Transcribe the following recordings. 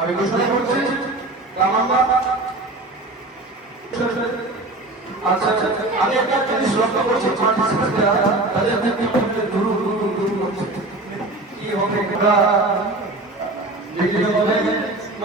আমি ঘোষণা করছি আচ্ছা আমি একটা জিনিস লক্ষ্য করছি তাদের কি হবে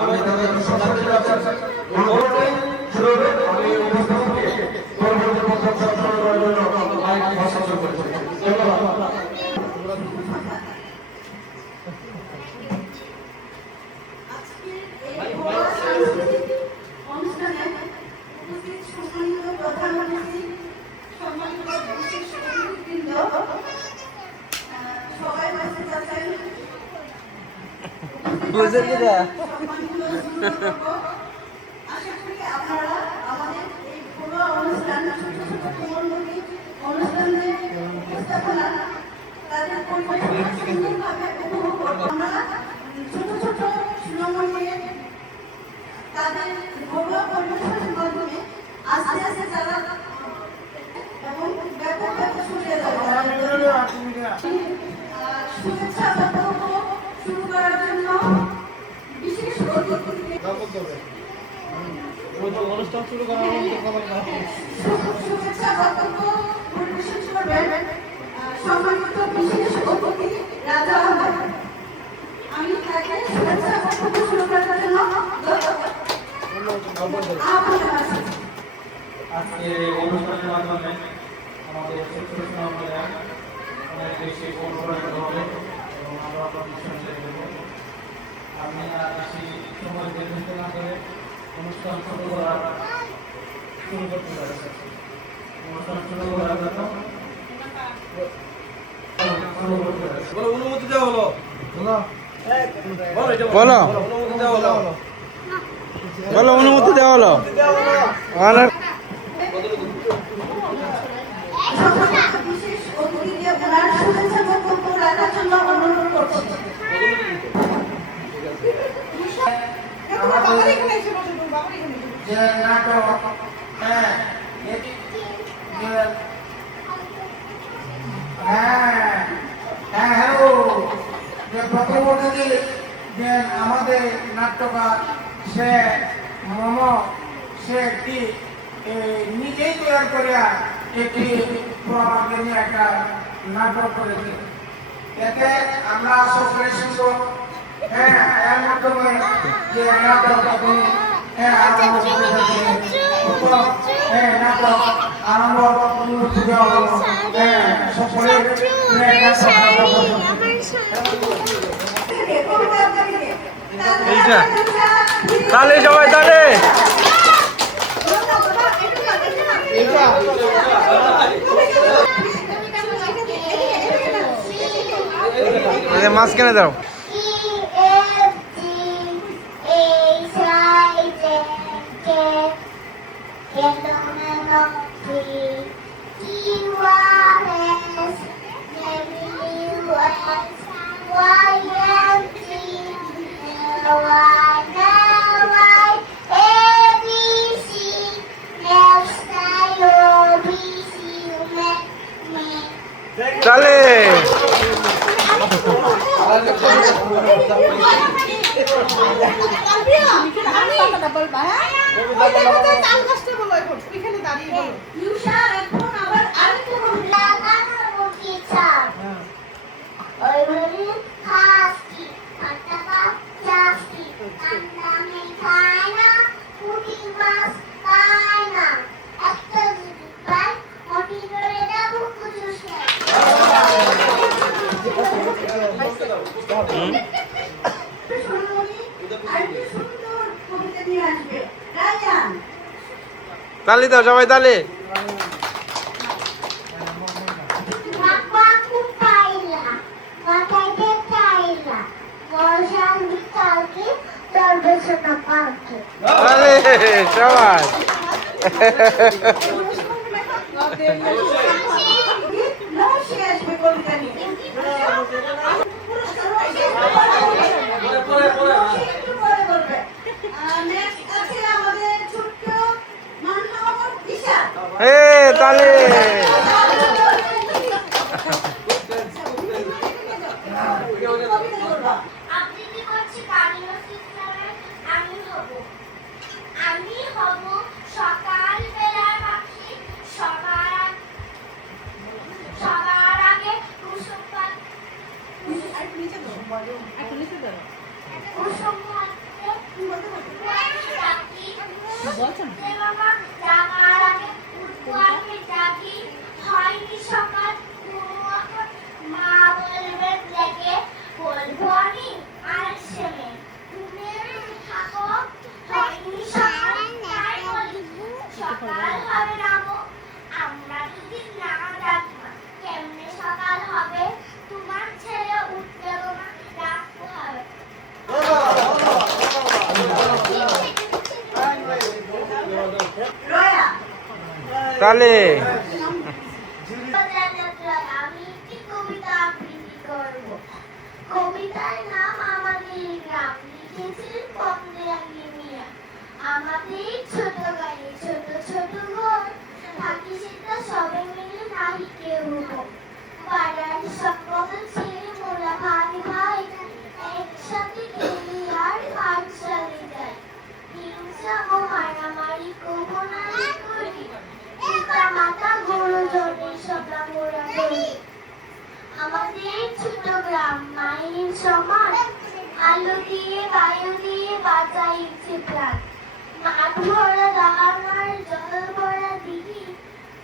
আমি তাদের আমি উপস্থাপনকে পরবর্তী ভাষা করছি বুঝে গেছে ছোট ছোট তাদের ঘরোয়া পরিবেশনের মাধ্যমে আস্তে আস্তে তারা এবং ব্যাপক ছড়িয়ে শুভেচ্ছা বক্তব্য শুরু করার জন্য বিশেষ অনুষ্ঠান শুরু করার শুভেচ্ছা বক্তব্য পরিবেশন করবেন সম্মানিত বিশেষ অতিথি রাজা আহমেদ। আমি তাকে শুভেচ্ছা বক্তব্য শুরু করার জন্য আজকে অনুষ্ঠানের মাধ্যমে আমাদের অনেক বেশি অনুপ্রাণিত হবে এবং আমরা আমি আর বেশি সময় নির্ধারিত না করে অনুষ্ঠান শুরু করতে পারছি। অনুষ্ঠান শুরু করার জন্য অনুমতি দেওয়া হলো বলো অনুমতি দেওয়া হলো বিশেষ অতিথিকে ওনার শুভেচ্ছা বক্তব্য রাখার জন্য অনুরোধ করছি। আমাদের নাট্যকার সে সে একটি নিজেই তৈরি করে একটি আমাকে নিয়ে একটা নাটক করেছে। এতে আমরা সকলে শুনবো এর মাধ্যমে যে নাটক নাটক আরম্ভ সকলে তালে সবাই তালে মাঝখানে দাও চলে তালি দাও সবাই তালি সবাই তালে সকাল হবে না গো, আমরা যদি না ডাকবো কেমনে সকাল হবে? তোমার ছেলে উঠতে না ডাকতে হবে। রয়া তালে আমি একটি কবিতা আবৃত্তি করব। কবিতার নাম আমাদের গ্রাম, লিখেছিলেন পদ্মা মিয়া। আমাদের ছোট গায়ে ছোট ছোট ঘর, থাকি সেটা সবে মিলে নাই কেউ ঘর। পাড়ার সব কথা ছেড়ে মোরা ভাই ভাই একসাথে খেলি আর পাঠশালে যাই। হিংসা ও মারামারি কবো না করি, পিতা মাতা গুরুজনের সদা মোরা করি। আমাদের ছোট গ্রাম মায়ের সমান, আলো দিয়ে বায়ু দিয়ে বাঁচাইছে প্রাণ। মাঠ ভরা দান আর জল ভরা দিঘি,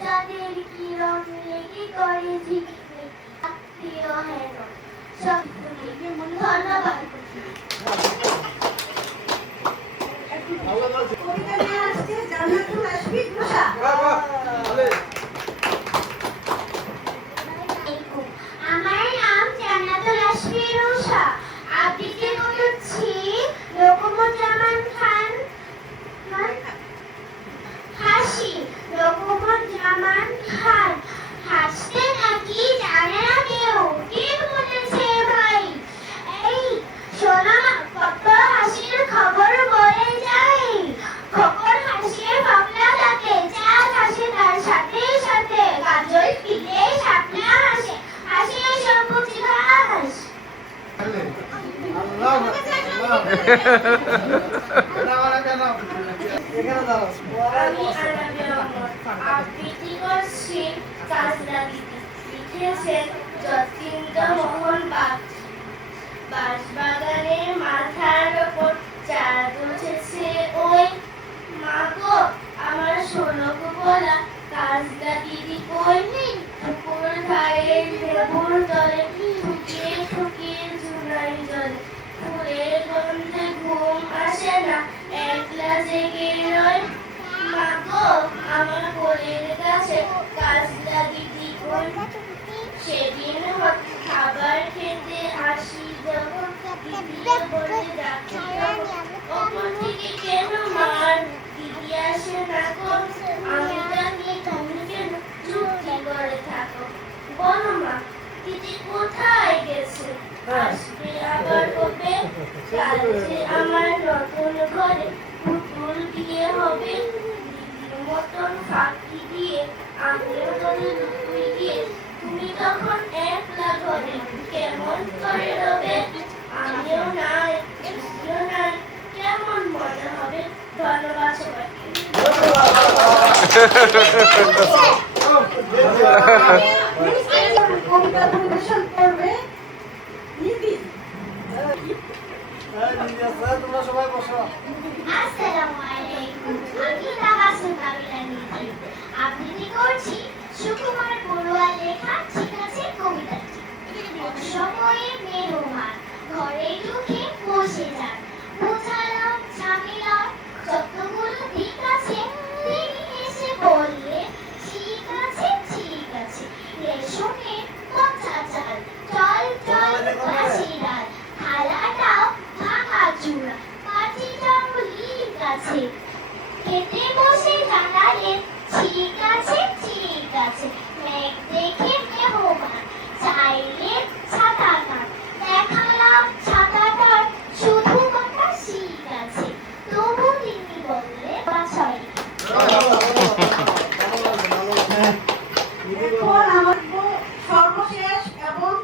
যাদের কিরণ লেগে করে ঝিকিমি। আত্মীয় হেন সব ধন্যবাদ। কবিতা নিয়ে আসছে জান্নাতুল আশফিক মুসা। আমার নাম জান্নাতুল আশফিক রুশা। আবৃত্তি করছি লোকমুজ্জামান খান হাসি। লোকমুজ্জামান খান হাসতে নাকি জানে না কেউ, কে বলেছে ভাই? এই শোনো না, কত হাসির খবর বলে যাই। খবর হাসিয়ে ভাবনা থাকে, চাঁদ হাসে তার সাথে সাথে, গাজল পিলে শাপলা হাসে, হাসে সবুজ ঘাস। আমি আনাবে আবৃত্তি করছি কাজলা দিদি। লিখেছেন যতীন্দ্র মোহন বাগ। বাঁশবাগানের মাথার ওপর চাঁদ উঠেছে ওই, মা গো আমার সোনো বলা কাজলা দিদি কই? পুকুর ধারে লেবুর তলে ঠুকিয়ে ঠুকিয়ে ঝুনাই জলে, ফুলের গন্ধে ঘুম আসে না, একলা জেগে রয়। মা গো আমার কোলের কাছে কাজলা দিদি কই? সেদিন খাবার খেতে আসি যখন, দিদি বলে ডাকি যখন, ওপর থেকে কেন মার দিদি আসে না গো? আমি জানি তুমি কেন চুপটি করে থাকো। বলো মা দিদি কোথায় গেছে? আসবে আবার কবে? কাল যে আমার নতুন ঘরে পুতুল বিয়ে হবে। দিদির মতন ফাঁকি দিয়ে আমিও যদি লুকুই গিয়ে, তুমি তখন একলা ঘরে কেমন করে রবে? আমিও নাই তুমিও নাই, কেমন মজা হবে। ধন্যবাদ সবাইকে। কবিতা পরিবেশন করবে নীতি। আসসালামু আলাইকুম। আমি তাবাসসুম কাবিলা নীতি। আবৃত্তি করছি সুকুমার বড়ুয়ার লেখা ঠিক আছে কবিতাটি। সময়ে মেহমান ঘরে ঢুকে বসে যান, বোঝালাম ঝামেলা যতগুলো দিক আছে, তিনি এসে বললে ঠিক আছে ঠিক আছে, রেশনে পচা চাল, চল চল কাশি ডাল, থালাটাও ভাঙা চূড়া, পাটিটাও লিক আছে। খেতে বসে জানালেন ঠিক আছে ঠিক আছে, মেঘ দেখে মেহমান চাইলেন ছাতা কান, দেখালাম ছাতাটার শুধু কথা শিক আছে, তবু তিনি বললে বাছাই। এখন আমার সর্বশেষ এবং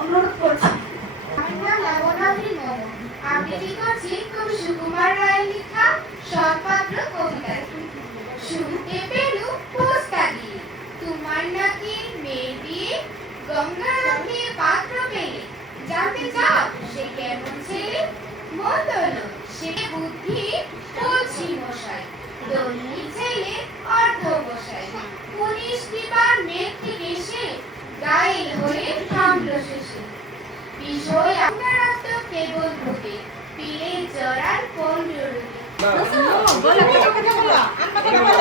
অনুরোধ করছি। আমার নাম লাবণী মোমো। আবৃত্তি করছি কবি সুকুমার রায়ের লেখা সৎপাত্র কবিতা। শুনতে পেলু পোস্তা দিয়ে, তোমার নাকি মেয়ে বিয়ে জানতে চাও সে কেমন ছেলে? মন্দ নয়, সে বুদ্ধি বলছি মশাই। দৈনিক ছেলে অর্ধ বসাই। 19 দিবার মেঘ থেকে এসে গায়ে হয়ে থামলো শেষে। বিষয় আপনার আত্ম কেবল ভোগে, পিলে জড়ার 15 রোগে। বলো, কথা বলো, আমার কথা বলো।